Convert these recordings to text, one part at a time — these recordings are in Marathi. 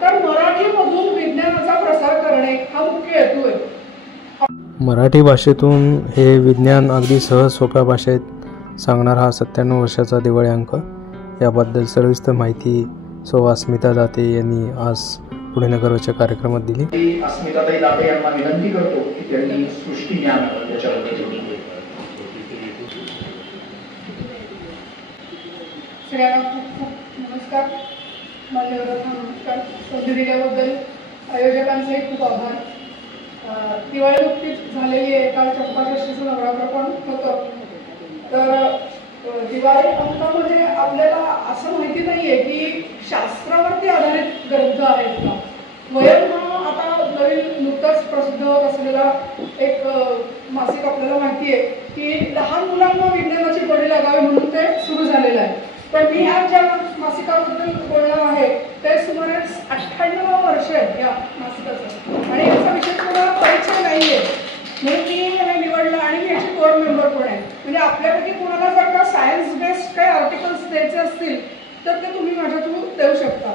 तर मराठीमधून विज्ञानाचा प्रसार करणे हा मुख्य हेतू आहे। मराठी भाषेतून हे विज्ञान अगदी सहज सोप्या भाषेत सांगणार हा 97 वर्षाचा दिवाळी अंक। याबद्दल सविस्तर माहिती सौ अस्मिता दाते यांनी आज पुणे नगरच्या कार्यक्रमात दिली। अस्मिताताई दाते यांना विनंती करतो की त्यांनी सृष्टी ज्ञान याच्याबद्दल जोडून सगळ्यांना खूप खूप नमस्कार। माझ्यावरचा नमस्कार संधी दिल्याबद्दल आयोजकांचे खूप आभार। दिवाळी नुकतीच झालेली आहे, काल चंपाषष्ठीचं नवरात्र पण होतं। तर दिवाळी अंकामध्ये आपल्याला असं माहिती नाही आहे की शास्त्रावरती आधारित ग्रंथ आहेत का। वयम हा आता नवीन नुकताच प्रसिद्ध होत असलेला एक मासिक आपल्याला माहिती आहे की लहान मुलांना विज्ञानाची गोडी लागावी म्हणून ते सुरू झालेलं आहे। पण मी आज ज्या मासिकाबद्दल बोलणार आहे ते सुमारे 98 वर्ष आहे या मासिकाचं, आणि याचा विषय तुम्हाला परिचय नाही आहे म्हणून मी हे निवडलं आणि मी याची कोर मेंबर पण आहे। म्हणजे आपल्यापैकी कोणाला जर का सायन्स बेस्ड काही आर्टिकल्स द्यायचे असतील तर ते तुम्ही माझ्या थ्रू देऊ शकता।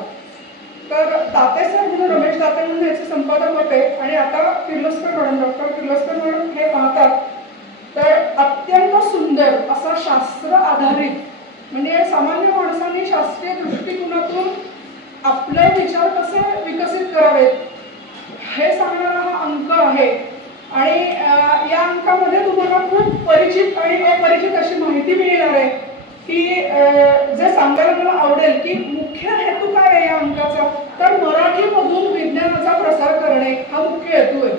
तर दाते सर म्हणून रमेश दाते म्हणून याचे संपादक होते आणि आता Kirloskar madam doctor Kirloskar madam हे पाहतात। तर अत्यंत सुंदर असा शास्त्र आधारित, म्हणजे सामान्य माणसांनी शास्त्रीय दृष्टिकोनातून आपले विचार कसे विकसित करावेत हे सांगणारा हा अंक आहे। आणि या अंकामध्ये तुम्हाला खूप परिचित आणि अपरिचित अशी माहिती मिळणार आहे की जे सांगायला मला आवडेल की मुख्य हेतू काय आहे या अंकाचा। तर मराठीमधून विज्ञानाचा प्रसार करणे हा मुख्य हेतू आहे।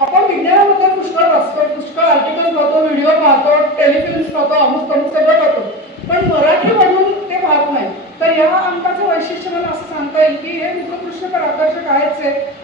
आपण विज्ञानाबद्दल पुष्कळ वाचतो, पुष्कळ आर्टिकल पाहतो, व्हिडिओ पाहतो, टेलिफिल्म्स पाहतो, अमुक तमुक सगळं पाहतो, पण मराठीमधून ते पाहत नाही। तर या अंकाचं वैशिष्ट्य मला असं सांगता येईल की हे मुखपृष्ठ तर आकर्षक आहेच आहे,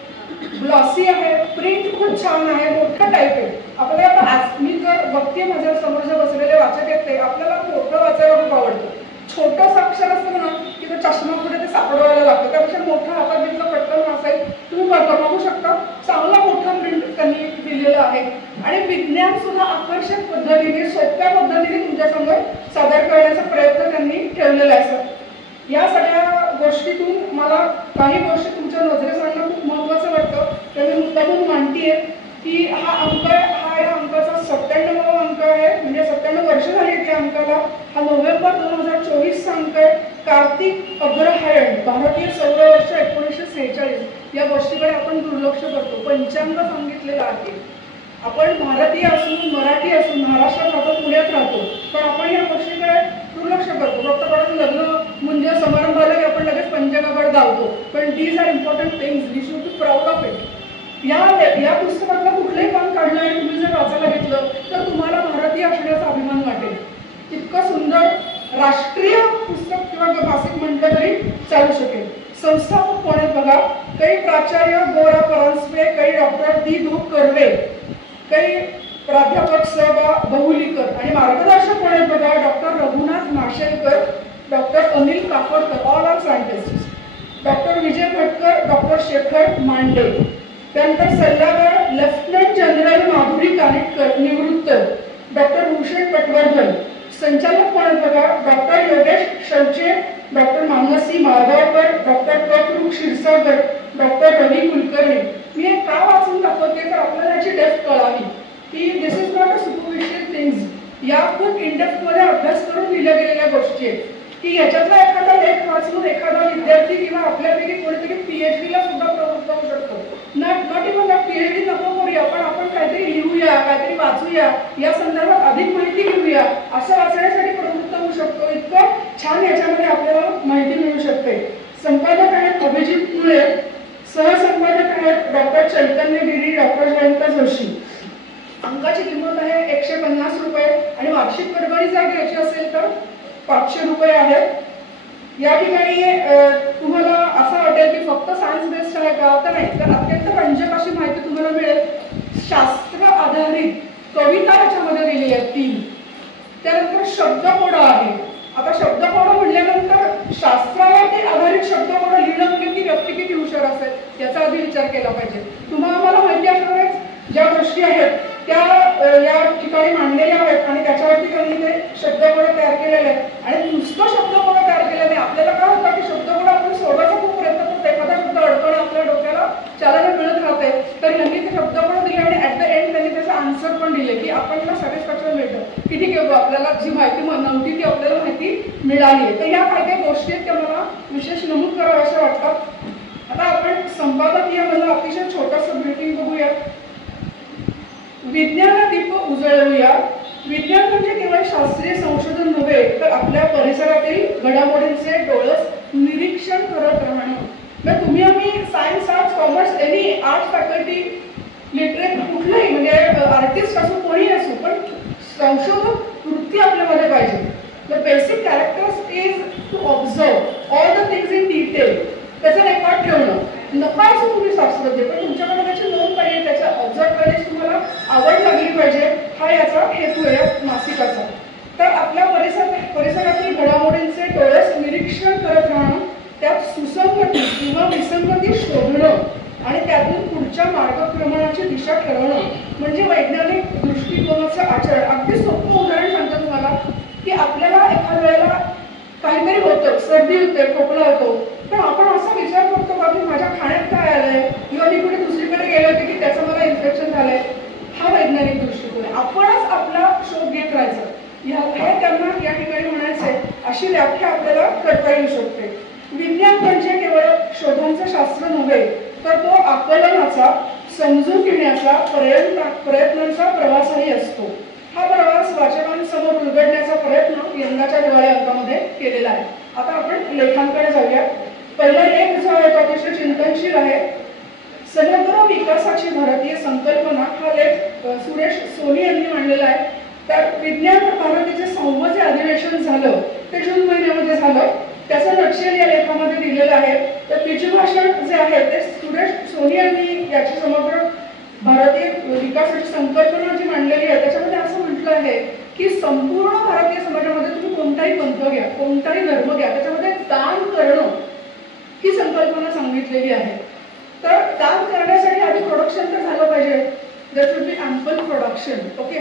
ग्लॉसी आहे, प्रिंट खूप छान आहे, मोठं टाईप आहे। आपल्याला आज मी जर बघते माझ्या समोर जे बसलेले वाचक आहेत ते आपल्याला मोठं वाचायला खूप आवडतं। छोटं अक्षर असतं ना की तो चष्मा पुढे ते सापडवायला लागतं, त्यापेक्षा मोठं हातात घेतलं पटकन वाचायला तुम्ही बघू शकता। चांगला मोठा प्रिंट त्यांनी दिलेला आहे आणि विज्ञान सुद्धा आकर्षक पद्धतीने सोप्या पद्धतीने तुमच्यासमोर सादर करण्याचा प्रयत्न त्यांनी ठेवलेला आहे। सर या सगळ्या गोष्टीतून मला काही गोष्टी तुमच्या नजरेस आणणं खूप महत्त्वाचं वाटतं, तर मी मुद्दामून मांडतीये की हा अंक हा या अंकाचा 97वा अंक आहे, म्हणजे 97 वर्ष झाली त्या अंकाला। हा नोव्हेंबर 2024चा अंक आहे। कार्तिक अग्रहायण भारतीय सौरवर्ष 1946 या गोष्टीकडे आपण दुर्लक्ष करतो। पंचांग सांगितलेलं आहे। आपण भारतीय असून मराठी असून महाराष्ट्रात राहतो, पुण्यात राहतो, पण आपण या गोष्टीकडे दुर्लक्ष करतो। फक्त आपण लग्न म्हणजे समारंभ आला की आपण लगेच पंचांगाकडे धावतो, पण these are important things, we should be proud of it. या पुस्तकातलं कुठलंही काम काढलं आणि तुम्ही जर वाचायला घेतलं तर तुम्हाला भारतीय असण्याचा अभिमान वाटेल। इतकं सुंदर राष्ट्रीय पुस्तक किंवा मासिक म्हटलं तरी चालू शकेल। संस्थापक कोण आहेत बघा, काही प्राचार्य गोरा परांजपे, काही डॉक्टर दी धू कर्वे, काही प्राध्यापक सबा बहुलीकर, आणि मार्गदर्शक कोण आहेत बघा, doctor Raghunath Mashelkar, doctor Anil Kakodkar, all are scientist, doctor Vijay Bhatkar, doctor Shekhar Mande. त्यानंतर सल्लागार लेफ्टनंट जनरल माधुरी कानिटकर निवृत्त, डॉक्टर भूषण पटवर्धन। संचालक कोण आहेत बघा, doctor Yogesh Shouche, doctor Mansi Madhavkar, doctor Kapru Kshirsagar, doctor Ravi Kulkarni. मी हे का वाचून दाखवते तर आपल्याला याची डेप्थ कळावी की this is not a superficial things. या खूप इनडेप्थ मध्ये अभ्यास करून लिहिल्या गेलेल्या गोष्टी आहेत की याच्यातला एखादा लेख वाचून एखादा विद्यार्थी किंवा आपल्यापैकी कोणीतरी PhD ला सुद्धा प्रवृत्त होऊ शकतो। नॉट इव्हन PhD नको करूया, पण आपण काहीतरी लिहूया, काहीतरी वाचूया, या संदर्भात अधिक माहिती घेऊया, असं वाचण्यासाठी प्रवृत्त होऊ शकतो। इतकं छान याच्यामध्ये आपल्याला माहिती मिळू शकते। संपादक आहेत अभिजित मुळे, सहसंपादक आहेत डॉक्टर चैतन्य गिरी, डॉक्टर जयंत जोशी। अंकाची किंमत आहे 150 रुपये आणि वार्षिक वर्गणी जर घ्यायची असेल तर 500 रुपये आहे। या ठिकाणी तुम्हाला असं वाटेल की फक्त सायन्स बेस्ड आहे का, तर नाही, तर अत्यंत रंजक अशी माहिती तुम्हाला मिळेल। शास्त्र आधारित कविता याच्यामध्ये दिली आहे 3। त्यानंतर शब्दकोडा आहे। आता शब्दकोडा म्हटल्यानंतर शास्त्रावरती आधारित शब्दकोडा लिहिणं म्हणजे ती व्यक्ती किती हुशार असेल याचा आधी विचार केला पाहिजे। तुम्हाला माहिती असणारच ज्या गोष्टी आहेत त्या या ठिकाणी मांडलेल्या आहेत आणि त्याच्यावरती त्यांनी ते शब्दकोडा तयार केलेले आहेत। आणि नुसतं शब्दकोडा तयार केल्याने आपल्याला काय होतं की शब्दकोडा आपण सोडवायचा खूप प्रयत्न करतो, एखादा शब्द मिळाली आहे. तर या काही काही गोष्टी आहेत त्या मला विशेष नमूद कराव्याशा वाटतात. आता आपण संपादकीयामधलं अतिशय छोटंसं ब्रीफिंग बघूया. विज्ञान दीप उजळवूया. विज्ञान म्हणजे केवळ शास्त्रीय संशोधन नव्हे, तर आपल्या परिसरातील घडामोडींचे डोळस निरीक्षण करत राहणं. तर तुम्ही आम्ही science, arts, commerce, any art faculty, literature, कुठलंही म्हणजे आर्टिस्ट असो, कोणी असो, पण संशोधक वृत्ती आपल्यामध्ये पाहिजे. The basic characters is to observe all the things in detail. त्याचा रेकॉर्ड ठेवणं. नका असं तुम्ही शास्त्रज्ञ, पण तुमच्याकडे त्याची नोंद पाहिजे, त्याच्या ऑब्झर्व करण्याची तुम्हाला आवड लागली पाहिजे. हा याचा हेतू आहे या मासिकाचा. तर आपल्या परिसरातील घडामोडींचे डोळस निरीक्षण करत राहणं, त्यात सुसंगती किंवा विसंगती शोधणं आणि त्यातून पुढच्या मार्गक्रमणाची दिशा ठरवणं म्हणजे वैज्ञानिक दृष्टिकोनाचं आचरण. अगदी सोपं उदाहरण सांगतो तुम्हाला की आपल्याला एखाद्या वेळेला काहीतरी होतं, सर्दी होते, खोकला होतो, पण आपण असा विचार करतो का की माझ्या खाण्यात काय आलंय किंवा मी कुठे दुसरीकडे गेले होते की त्याचं मला इन्फेक्शन झालंय. हा वैज्ञानिक दृष्टिकोन आहे. आपणच आपला शोध घेत राहायचं. हे त्यांना या ठिकाणी म्हणायचंय. अशी व्याख्या आपल्याला करता येऊ शकते. विज्ञान म्हणजे केवळ शोधांचं शास्त्र नव्हे, तर तो आकलनाचा, समजून घेण्याचा, प्रयत्नांचा प्रवासही असतो. हा प्रवास वाचकांसमोर उलगडण्याचा प्रयत्न यंदाच्या दिवाळी अंकामध्ये केलेला आहे. आता आपण लेखांकडे जाऊया. पहिला लेख जो आहे तो अतिशय चिंतनशील आहे. समग्र विकासाची भारतीय संकल्पना. हा लेख सुरेश सोनी यांनी मांडलेला आहे. तर विज्ञान भारतीचे 6वे जे अधिवेशन झालं ते जून महिन्यामध्ये झालं. त्याचं नक्षल या लेखामध्ये दिलेलं आहे. तर बीज भाषण जे आहे ते सुरेश सोनी यांनी याची समग्र भारतीय विकासाची संकल्पना जी मांडलेली आहे त्याच्यामध्ये असं म्हटलं आहे की संपूर्ण भारतीय समाजामध्ये तुम्ही कोणताही पंथ घ्या, कोणताही धर्म घ्या, त्याच्यामध्ये दान करणं ही संकल्पना सांगितलेली आहे. तर दान करण्यासाठी आधी प्रोडक्शन तर झालं पाहिजे. There should be ample production. Okay,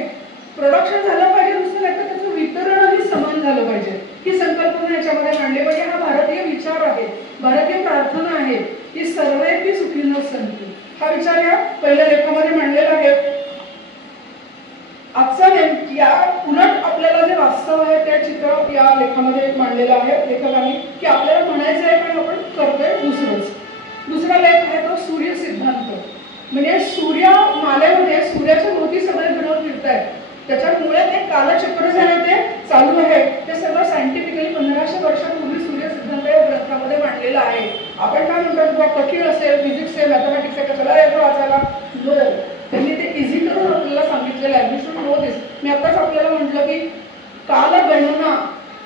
production झालं पाहिजे. नुसतं नाही तर त्याचं वितरणही समान झालं पाहिजे. ही संकल्पना याच्यामध्ये मांडली पाहिजे. हा भारतीय विचार आहे, भारतीय प्रार्थना आहे की सर्वेपी सुखीनः सन्तु. हा विचार या पहिल्या लेखामध्ये मांडलेला आहे. आजचा या उलट आपल्याला जे वास्तव आहे ते चित्र या लेखामध्ये मांडलेलं आहे लेखकांनी की आपल्याला म्हणायचं आहे पण आपण करतोय दुसरंच. दुसरा लेख आहे तो सूर्य सिद्धांत. म्हणजे सूर्यमालेमध्ये सूर्याच्या भोवती सगळे ग्रह फिरतायत. त्याच्यामुळे ते कालचक्र जे आहे ते चालू आहे. ते सगळं सायंटिफिकली 1500 वर्षांपूर्वी सूर्य सिद्धांत या ग्रंथामध्ये मांडलेला आहे. आपण काय म्हणतो कठीण असेल, फिजिक्स आहे, मॅथमॅटिक्स आहे, कशाला याचं वाचायला? नो, त्यांनी ते इझी करून आपल्याला सांगितलेलं आहे. वी शुड नो दिस. मी आताच आपल्याला म्हटलं की कालगणना,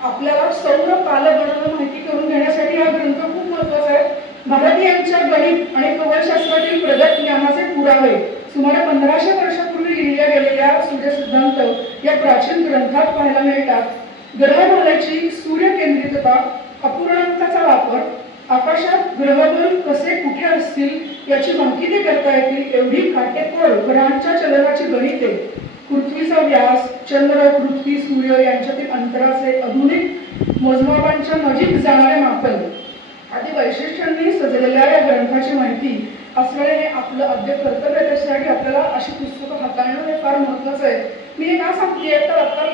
आपल्याला सौर कालगणना माहिती करून घेण्यासाठी हा ग्रंथ खूप महत्वाचा आहे. भारतीयांच्या गणित आणि खगोलशास्त्रातील प्रगत ज्ञानाचे पुरावे सुमारे 1500 वर्षापूर्वी लिहिल्या गेलेल्या सूर्य सिद्धांत या प्राचीन ग्रंथात पाहायला मिळतात. ग्रहमालेची सूर्यकेंद्रितता, अपूर्णांकाचा वापर, आकाशात ग्रहबल कसे कुठे असतील याची माहिती ते करता येतील एवढी काटेकोर ग्रहांच्या चलनाची गणिते, पृथ्वीचा व्यास, चंद्र, पृथ्वी, सूर्य यांच्यातील अंतराचे आधुनिक मोजमापांच्या नजीक जाणारे मापन आदी वैशिष्ट्यांनी सजलेल्या या ग्रंथाची माहिती असलेले हे आपलं अद्य कर्तव्य आहे. त्यासाठी आपल्याला अशी पुस्तकं हाताळणं हे फार महत्त्वाचं आहे. मी हे का सांगतेय तर आता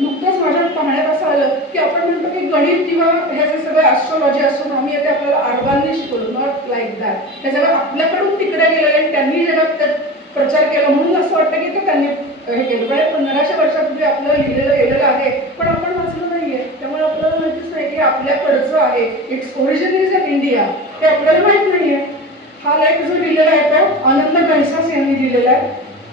नुकतंच माझ्या पाहण्यात असं आलं की आपण म्हणतो की गणित किंवा हे जे सगळं ॲस्ट्रॉलॉजी, ॲस्ट्रॉनॉमी आहे ते आपल्याला अरबांनी शिकवलं. Not like that. हे सगळं आपल्याकडून तिकडे गेलेलं, त्यांनी जगात त्यात प्रचार केला म्हणून असं वाटतं की ते त्यांनी हे केलं. पण 1500 वर्षापूर्वी आपलं लिहिलेलं गेलेलं आहे पण आपण वाचलं नाहीये. त्यामुळे आपल्याला माहितीच नाही की आपल्याकडचं आहे. Its origin is in India, ते आपल्याला माहित नाहीये. हा लेख जो लिहिलेला आहे तो आनंद घनसास यांनी लिहिलेला आहे.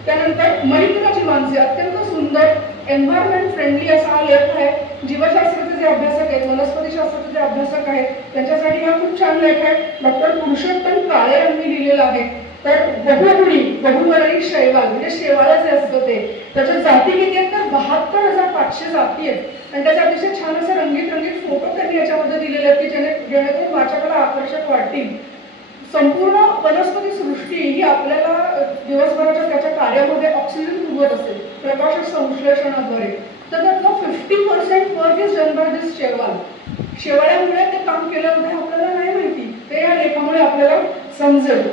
त्यानंतर मैत्राची माणसे, अत्यंत सुंदर एन्व्हायरमेंट फ्रेंडली असा हा लेख आहे. जीवशास्त्राचे जे अभ्यासक आहेत, वनस्पतीशास्त्राचे जे अभ्यासक आहेत त्यांच्यासाठी हा खूप छान लेख आहे. डॉक्टर पुरुषोत्तम काळे यांनी लिहिलेला आहे. तर बहुगुणी, बहुवर्णी शैवाल म्हणजे शेवाळ जे असतं ते, त्याच्या जाती किती आहेत तर 72,500 जाती आहेत. आणि त्याचे अतिशय छान असे रंगीत रंगीत फोटो त्यांनी याच्यामध्ये दिलेले आहेत की जेणेकरून वाचकाला आकर्षक वाटतील. संपूर्ण वनस्पती सृष्टी ही आपल्याला दिवसभराच्या त्याच्या कार्यामध्ये ऑक्सिजन पुरवत असते प्रकाश संश्लेषणाद्वारे. तर त्यातलं 50% work is done by this शेवाळ. शेवाळ्यामुळे ते काम केलं होतं आपल्याला नाही माहिती, ते या लेखामुळे आपल्याला समजेल.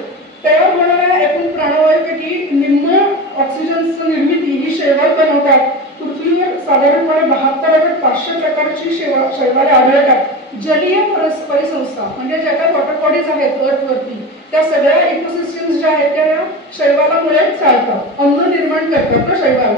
तयार होणाऱ्या एकूण प्राणवायूपैकी निम्म ऑक्सिजनची निर्मिती ही शेवाळ बनवतात. पृथ्वीवर साधारणपणे 72,500 प्रकारची शैवाले आढळतात. जलीय परिसंस्था म्हणजे ज्या काही वॉटर बॉडीज आहेत अर्थवरती त्या सगळ्या इकोसिस्टम्स ज्या आहेत त्या या शैवालामुळे चालतात, अन्न निर्माण करतात ना शैवाल.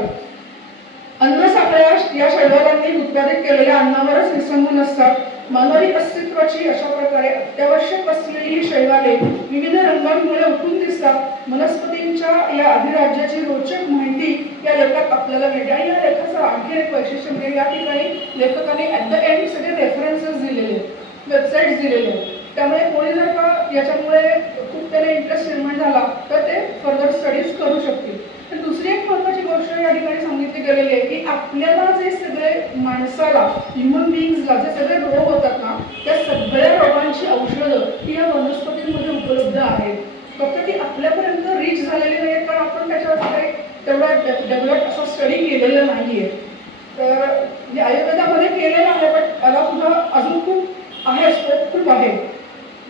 अन्न साखळ्या या शैवालांनी उत्पादित केलेल्या अन्नावरच विसंबून असतात. मानवी अस्तित्वाची अशा प्रकारे अत्यावश्यक असलेली ही शैवाले विविध रंगांमुळे उठून दिसतात. वनस्पतींच्या या अधिराज्याची रोचक माहिती या लेखात आपल्याला मिळते. आणि या लेखाचं आणखी एक वैशिष्ट्य म्हणजे या ठिकाणी लेखकाने ऍट द एंड सगळे रेफरन्सेस दिलेले, वेबसाईट्स दिलेले. त्यामुळे कोणी जर का याच्यामुळे खूप त्याला इंटरेस्ट निर्माण झाला तर ते फर्दर स्टडीज करू शकतील. तर दुसरी एक महत्त्वाची गोष्ट या ठिकाणी सांगितली गेलेली आहे की आपल्याला जे सगळे माणसाला ह्युमन बिईंग्सला जे सगळे रोग होतात ना त्या सगळ्या रोगांची औषधं ही या वनस्पतींमध्ये उपलब्ध आहेत. फक्त ती आपल्यापर्यंत रीच झालेली नाही कारण आपण त्याच्यावर काही तेवढा डेव्हलप असा स्टडी केलेला नाहीये. तर म्हणजे आयुर्वेदामध्ये केलेलं आहे पण त्याला सुद्धा अजून खूप आहे, स्कोप खूप आहे.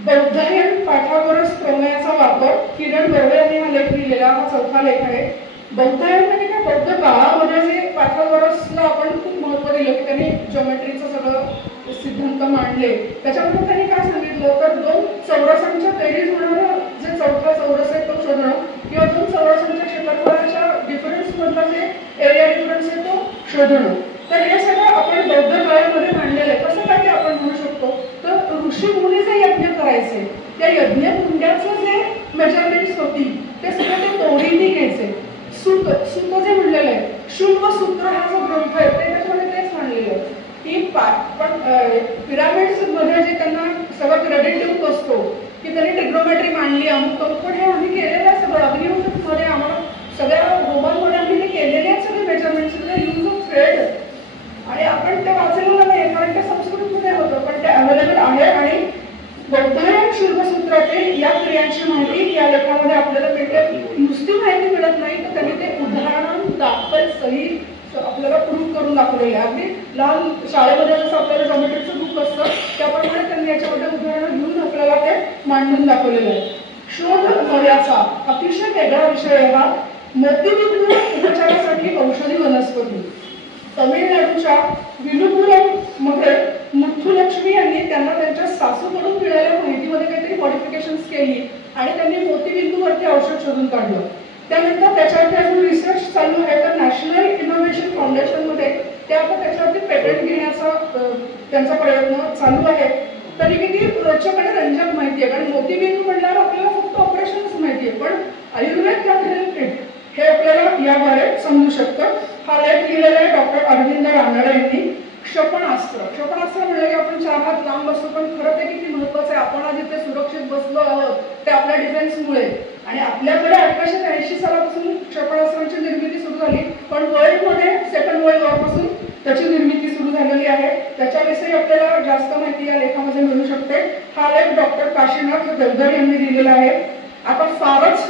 बौद्धायन पाठावरच प्रमेयाचा वापर किरण बर्वे यांनी हा लेख लिहिलेला हा चौथा लेख आहे. बौद्धायन म्हणजे काय, बौद्ध काळामध्ये जे पाठावरसला आपण खूप महत्त्व दिलं की त्यांनी जॉमेट्रीचं सगळं सिद्धांत मांडले. त्याच्यामध्ये त्यांनी काय सांगितलं तर 2 चौरसांच्या बेरीज होणारं जे चौथा चौरस आहे तो शोधणं किंवा 2 चौरसांच्या क्षेत्रफळाच्या डिफरन्स मधला जे एरिया डिफरन्स आहे तो शोधणं. तर हे सगळं आपण बौद्ध काळामध्ये मांडलेलं आहे. कसं काय ते आपण म्हणू शकतो तर ऋषी मुनी जे यज्ञ करायचे त्या यज्ञ कुंड्याचं जे मेजरमेंट्स होती ते सगळं ते तोडीने घ्यायचे. सूत जे म्हणलेलं आहे शुल्क सूत्र हा जो ग्रंथ आहे ते त्याच्यामध्ये तेच म्हणलेलं आहे की पण पिरामिड्स मध्ये जे त्यांना सगळं क्रेडिट देऊन बसतो की त्यांनी ट्रिग्नोमेट्री मांडली अमुक पण हे आम्ही केलेलं आहे सगळं अग्निहोत्रामध्ये आम्हाला सगळ्या रोमांमध्ये आम्ही ते केलेले आहेत सगळे मेजरमेंट्स यूज ऑफ थ्रेड आणि आपण ते वाचलेलं नाही कारण ते संस्कृतमध्ये होतं पण ते अवेलेबल आहे. आणि बौद्धायन शुल्कसूत्रातील या क्रियांची माहिती या लेखामध्ये आपल्याला मिळते. नुसती माहिती मिळत नाही तर त्यांनी ते उदाहरण सहित आपल्याला प्रूव्ह करून दाखवलेले आहे. अगदी लहान शाळेमध्ये जसं आपल्याला जॉमेट्रीचं बुक असतं त्याप्रमाणे त्यांनी याच्यामध्ये उदाहरणं घेऊन आपल्याला ते मांडून दाखवलेलं आहे. शोध कार्याचा अतिशय वेगळा विषय हा मोतीबिंदू उपचारासाठी औषधी वनस्पती. तमिळनाडूच्या विलुपुरम मध्ये मुथुलक्ष्मी यांनी त्यांना त्यांच्या सासूकडून मिळालेल्या माहितीमध्ये काहीतरी मॉडिफिकेशन्स केली आणि त्यांनी मोतीबिंदूवरती औषध शोधून काढलं. त्यानंतर त्याच्यावरती अजून रिसर्च चालू आहे तर नॅशनल इनोव्हेशन फाउंडेशनमध्ये ते आता त्याच्यावरती पेटंट घेण्याचा त्यांचा प्रयत्न चालू आहे. तरी किती रोचक आणि रंजक माहिती आहे कारण मोतीबिंदू म्हणल्यावर आपल्याला फक्त ऑपरेशनच माहिती आहे पण आयुर्वेद कॅन हेल्प इट हे आपल्याला याद्वारे समजू शकतं. हा लेख लिहिलेला आहे डॉक्टर अरविंद रानडे यांनी. क्षेपणास्त्र म्हणलं की आपण 4 हात लांब बसतो पण खरं ते किती महत्वाचं आहे. आपण आज इथे सुरक्षित बसलो आहोत ते आपल्या डिफेन्समुळे आणि आपल्याकडे 1883 सालापासून क्षेपणास्त्रांची निर्मिती सुरू झाली पण वर्ल्डमध्ये सेकंड वर्ल्ड वॉरपासून त्याची निर्मिती सुरू झालेली आहे. त्याच्याविषयी आपल्याला जास्त माहिती या लेखामध्ये मिळू शकते. हा लेख डॉक्टर काशीनाथ देवधर यांनी लिहिलेला आहे. आता फारच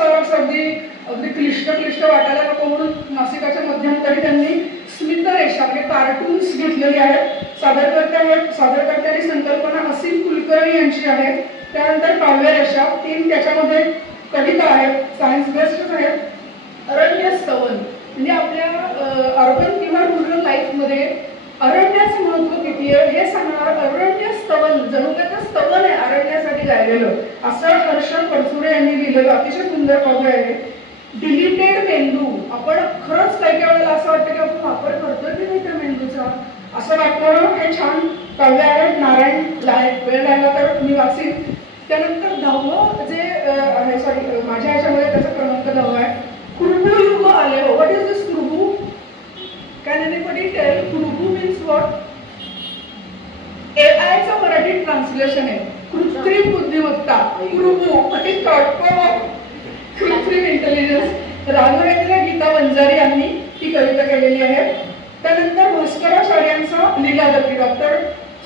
अगदी क्लिष्ट वाटायला नको म्हणून नासिकाच्या मध्यंतरी त्यांनी स्मितरेषा म्हणजे कार्टून्स घेतलेली आहेत. सादरकर्त्याची संकल्पना असीम कुलकर्णी यांची आहे. त्यानंतर काव्यरेषा 3 त्याच्यामध्ये कविता आहेत, सायन्स बेस्ड आहेत. अरण्य स्तवन म्हणजे आपल्या अर्बन किंवा रुरल लाईफमध्ये अरण्याचं महत्व किती आहे हे सांगणार अरण्य स्तवन जणू त्याचं स्तवन आहे अरण्यासाठी गायलेलं असं हर्षल परचुरे यांनी लिहिलेलं अतिशय सुंदर काव्य आहे. डिलिटेड मेंदू आपण खरंच काही वेळेला असं वाटतं की आपण वापर करतोय की नाही त्या मेंदूचा असं वाटतं. हे छान काव्य आहे. नारायण लायक वेळ लागला तर मी वाचीन. त्यानंतर 10वं जे आहे माझ्या ह्याच्यामध्ये त्याचा क्रमांक 10 आहे. कुरुबू युग आले हो. व्हॉट इज दिस कुरुबू? कॅन एनीबडी टेल कुरुबू मीन्स व्हॉट? एआयचं मराठी ट्रान्सलेशन आहे कृत्रिम बुद्धिमत्ता. कुरुबू कृत्रिम इंटेलिजन्स. राघवेंद्र गीता वंजारी यांनी ती कविता केलेली आहे. त्यानंतर भास्कराचार्यांचा लीलावती डॉक्टर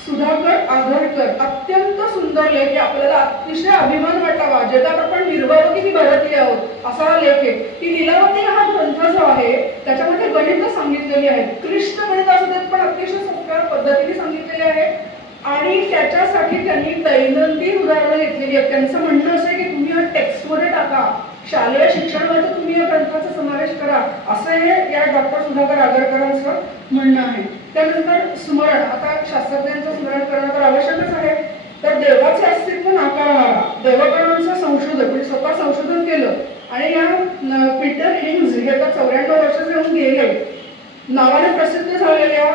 सुधाकर आघरकर अत्यंत सुंदर लेख आहे. आपल्याला अतिशय अभिमान वाटावा ज्यात आपण निर्भवती भारतीय आहोत असा हा लेख आहे. की लीलावती हा ग्रंथ जो आहे त्याच्यामध्ये गणित सांगितलेली आहेत. क्लिष्ट गणित असू देत पण अतिशय सोप्या पद्धतीने सांगितलेले आहे. आणि त्याच्यासाठी त्यांनी दैनंदिन उदाहरणं घेतलेली आहेत. त्यांचं म्हणणं असं आहे की तुम्ही हा टेक्स्टमध्ये टाका, शालेय शिक्षणामध्ये तुम्ही या ग्रंथाचा समावेश करा, असं हे या डॉक्टर सुधाकर आगरकरांचं म्हणणं आहे. त्यानंतर स्मरण, आता शास्त्रज्ञांचं स्मरण करणं तर आवश्यकच आहे. तर देवाचे अस्तित्व नाकारणारा देवकरांचं संशोधन, म्हणजे स्वतः संशोधन केलं आणि या पीटर हिंग्स हे आता 94 वर्षाचे होऊन गेले, नावाने प्रसिद्ध झालेल्या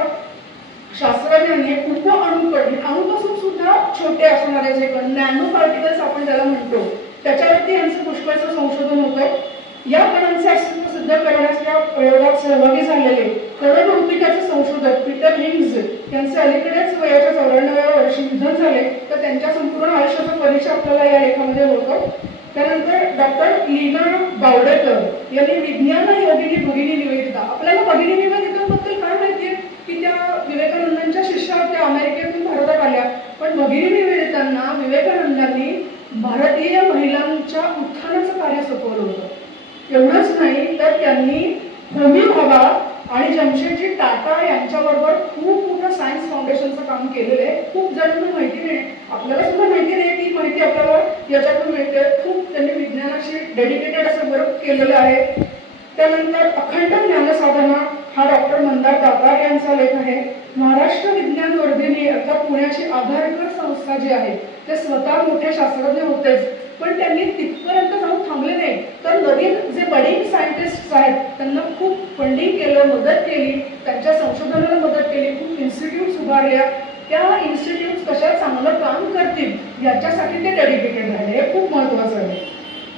शास्त्रज्ञांनी उप अणुकण, अणुपासून सुद्धा छोटे असणारे जे कण, नॅनो पार्टिकल्स आपण त्याला म्हणतो, त्याच्यावरती यांचं पुष्कळचं संशोधन होतं. या कणांचे अस्तित्व सिद्ध करण्यास या प्रयोगात सहभागी झालेले कणभौतिकाचे संशोधक पीटर हिंग्स यांचे अलीकडेच वयाच्या 94व्या वर्षी निधन झाले. तर त्यांच्या संपूर्ण आयुष्याचा परिचय आपल्याला या लेखामध्ये होतो. त्यानंतर डॉक्टर लीना बावडेकर यांनी विज्ञान योगिनी भगिनी निवेदिता, आपल्याला भगिनी निवेदितांबद्दल काय माहितीये की त्या विवेकानंदांच्या शिष्या त्या अमेरिकेतून भारतात आल्या, पण भगिनी निवेदितांना विवेकानंदांनी भारतीय महिलांच्या उत्थानाचं कार्य सोपवलं होतं. एवढंच नाही तर त्यांनी होमी भाभा आणि जमशेदजी टाटा यांच्याबरोबर खूप मोठं सायन्स फाउंडेशनचं काम केलेलं आहे. खूप जणांना माहिती नाही, आपल्याला सुद्धा माहिती नाही, ती माहिती आपल्याला याच्यातून मिळते. खूप त्यांनी विज्ञानाशी डेडिकेटेड असं वर्क केलेलं आहे. त्यानंतर अखंड ज्ञानसाधना हा डॉक्टर मंदार दातार यांचा लेख आहे. महाराष्ट्र विज्ञान वर्धिनी अर्थात पुण्याची आधारभूत संस्था जी आहे, ते स्वतः मोठे शास्त्रज्ञ होतेच, पण त्यांनी तिथपर्यंत जाऊन थांबले नाही, तर नवीन जे बडिंग सायंटिस्ट आहेत त्यांना खूप फंडिंग केलं, मदत केली, त्यांच्या संशोधनाला मदत केली, खूप इन्स्टिट्यूट्स उभारल्या. त्या इन्स्टिट्यूट्स कशा चांगलं काम करतील याच्यासाठी ते डेडिकेटेड राहिले, हे खूप महत्त्वाचं आहे.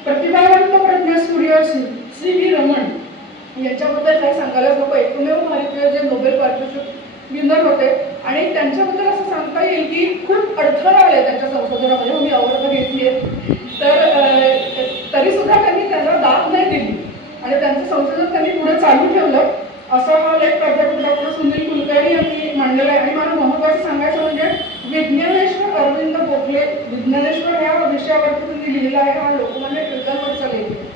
प्रतिभावंत प्रज्ञासूर्य सी व्ही रमण यांच्याबद्दल काही सांगायलाच नको. एकमेव भारतीय जे नोबेल पारितोषिक विनर होते आणि त्यांच्याबद्दल असं सांगता येईल की खूप अडथळा आले त्यांच्या संशोधनामध्ये. मी आवडतं घेतली आहे तर तरी सुद्धा त्यांनी त्यांना दाद नाही दिली आणि त्यांचं संशोधन त्यांनी पुढे चालू ठेवलं. असा हा लेख प्राध्यापक डॉक्टर सुनील कुलकर्णी यांनी मांडलेला आहे. आणि मला महत्त्वाचं सांगायचं म्हणजे विज्ञानेश्वर अरविंद गोखले, विज्ञानेश्वर ह्या विषयावरती त्यांनी लिहिलेला आहे. हा लोकमान्य टिळकांवरचा लेख आहे.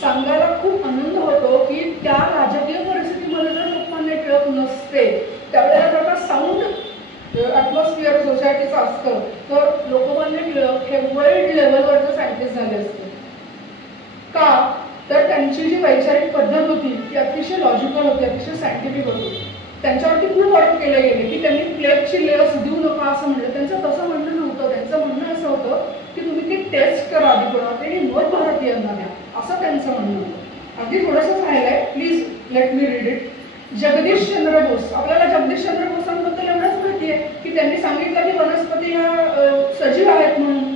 सांगायला खूप आनंद होतो की त्या राजकीय परिस्थितीमध्ये जर लोकमान्य टिळक नसते, त्यावेळेला जर का साऊंड ॲटमॉस्फिअर सोसायटीचं असतं तर लोकमान्य टिळक हे वर्ल्ड लेवलवरचे सायंटिस्ट झाले असते. का तर त्यांची जी वैचारिक पद्धत होती ती अतिशय लॉजिकल होती, अतिशय सायंटिफिक होती. त्यांच्यावरती खूप वर्क केले गेले की त्यांनी प्लेगची लस देऊ नका असं म्हणलं. त्यांचं तसं म्हणणं नव्हतं. त्यांचं म्हणणं असं होतं की तुम्ही ती टेस्ट करा आधी कोणावर आणि मग भारतीयांना द्या, असं त्यांचं म्हणणं होतं. अगदी थोडंसं राहिलंय, please let me read it. Jagadish Chandra Bose, आपल्याला जगदीशचंद्र बोसांबद्दल एवढंच माहिती आहे की त्यांनी सांगितलं की वनस्पती ह्या सजीव आहेत म्हणून,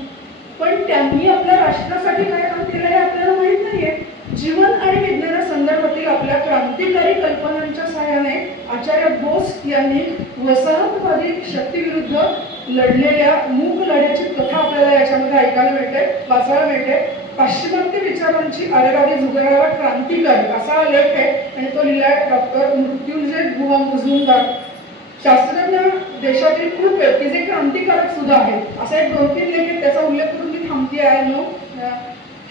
पण त्यांनी आपल्या राष्ट्रासाठी काय काम केलं हे आपल्याला माहीत नाहीये. जीवन आणि विज्ञानासंदर्भातील आपल्या क्रांतिकारी कल्पनांच्या सहाय्याने आचार्य बोस यांनी वसाहतवादी शक्तीविरुद्ध लढलेल्या मूक लढ्याची कथा आपल्याला याच्यामध्ये ऐकायला मिळते, वाचायला मिळते. पाश्चिमात्य विचारांची आरेरावी झुगारणारा क्रांतिकारी असा हा लेख आहे आणि तो लिहिलाय डॉक्टर मृत्युंजय बुवा मुजुमदार. शास्त्रज्ञ देशातील खूप आहेत की जे क्रांतिकारक सुद्धा आहेत. असा एक 2-3 लेख आहेत, त्याचा उल्लेख करून मी थांबते आहे.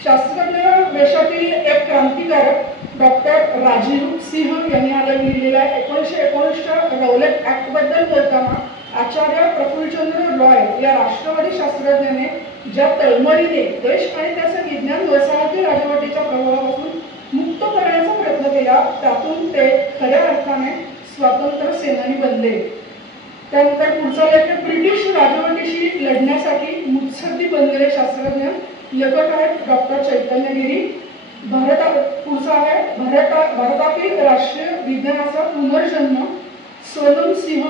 शास्त्रज्ञ देशातील एक क्रांतिकारक डॉक्टर राजीव सिंह यांनी हा लेख लिहिलेला आहे. 1919च्या रौलट ॲक्टबद्दल बोलताना आचार्य प्रफुल्लचंद्र रॉय या राष्ट्रवादी शास्त्रज्ञाने ज्या तळमळीने देश आणि त्याचे विज्ञान वसाहती राजवटीच्या प्रभावापासून मुक्त करण्याचा प्रयत्न केला, त्यातून ते खऱ्या अर्थाने स्वातंत्र्य सेनानी बनले. त्यानंतर पुढचा लेख ब्रिटिश राजवटीशी लढण्यासाठी मुत्सद्दी बनलेले शास्त्रज्ञ लेखक आहेत डॉक्टर चैतन्यगिरी. पुढचा आहे भारतातील राष्ट्रीय विज्ञानाचा पुनर्जन्म सोनम सिंह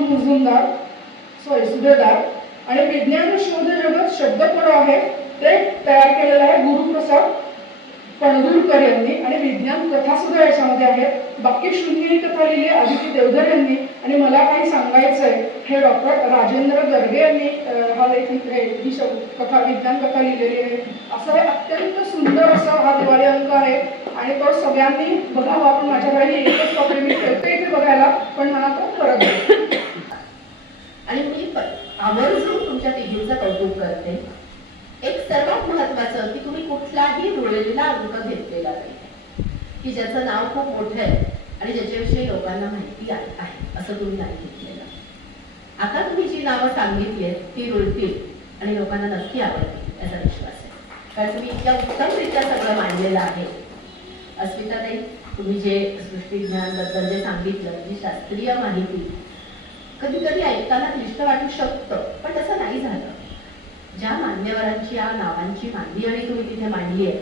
सुभेदार. आणि विज्ञान शोध जगत शब्दकोड आहे ते तयार केलेलं आहे गुरुप्रसाद पणदूरकर यांनी. आणि विज्ञान कथा सुद्धा याच्यामध्ये आहेत. बाकी शून्य ही कथा लिहिली आदिती देवधर यांनी. आणि मला काही सांगायचं आहे हे डॉक्टर राजेंद्र गर्गे यांनी हा लेख ही कथा विज्ञान कथा लिहिलेली आहे. असं हे अत्यंत सुंदर असा हा दिवाळी अंक आहे आणि तो सगळ्यांनी बघावा. आपण माझ्याकडे एकच कॉपी मी ठेवते इथे बघायला, पण मला तो फरक आहे. आणि मी आवर्जून तुमच्या तिघींचं कौतुक करते. एक सर्वात महत्वाचं की तुम्ही कुठलाही रुळलेला अंक घेतलेला नाही की ज्याचं नाव खूप मोठं आहे आणि ज्याच्याविषयी लोकांना माहिती आहे असं तुम्ही नाही घेतलेलं. आता तुम्ही जी नावं सांगितली आहेत ती रुळतील आणि लोकांना नक्की आवडतील याचा विश्वास आहे. कारण तुम्ही इतक्या उत्तमरित्या सगळं मांडलेलं आहे. अस्मिताताई, तुम्ही जे सृष्टीज्ञानाबद्दल जे सांगितलं, जी शास्त्रीय माहिती कधी कधी ऐकताना क्लिष्ट वाटू शकतं, पण तसं नाही झालं. ज्या मान्यवरांची या नावांची मांडणी तुम्ही तिथे मांडली आहे,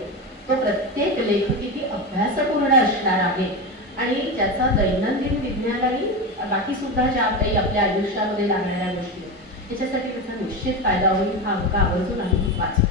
तो प्रत्येक लेख किती अभ्यासपूर्ण असणार आहे आणि त्याचा दैनंदिन विज्ञान आणि बाकी सुद्धा ज्या काही आपल्या आयुष्यामध्ये लागणाऱ्या गोष्टी त्याच्यासाठी त्याचा निश्चित फायदा होईल. हा अंक आवर्जून आम्ही वाचतो.